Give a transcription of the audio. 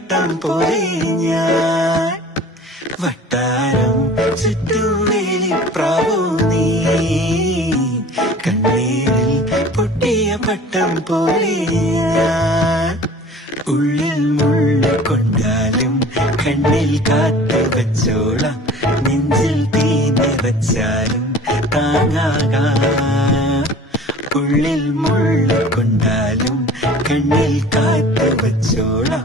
പട്ടം പോലെ ഞാൻ വട്ടാരം ചുറ്റുവേലിപ്രാവോ നീ കണ്ണീരിൽ പൊട്ടിയ പട്ടം പോലെ ഞാൻ ഉള്ളിൽ മുള്ളു കൊണ്ടാലും കണ്ണിൽ കാത്തു വച്ചോളാം നെഞ്ചിൽ തീ നിറച്ചാലും താങ്ങാകാം ഉള്ളിൽ മുള്ളു കൊണ്ടാലും കണ്ണിൽ കാത്തു വച്ചോളാം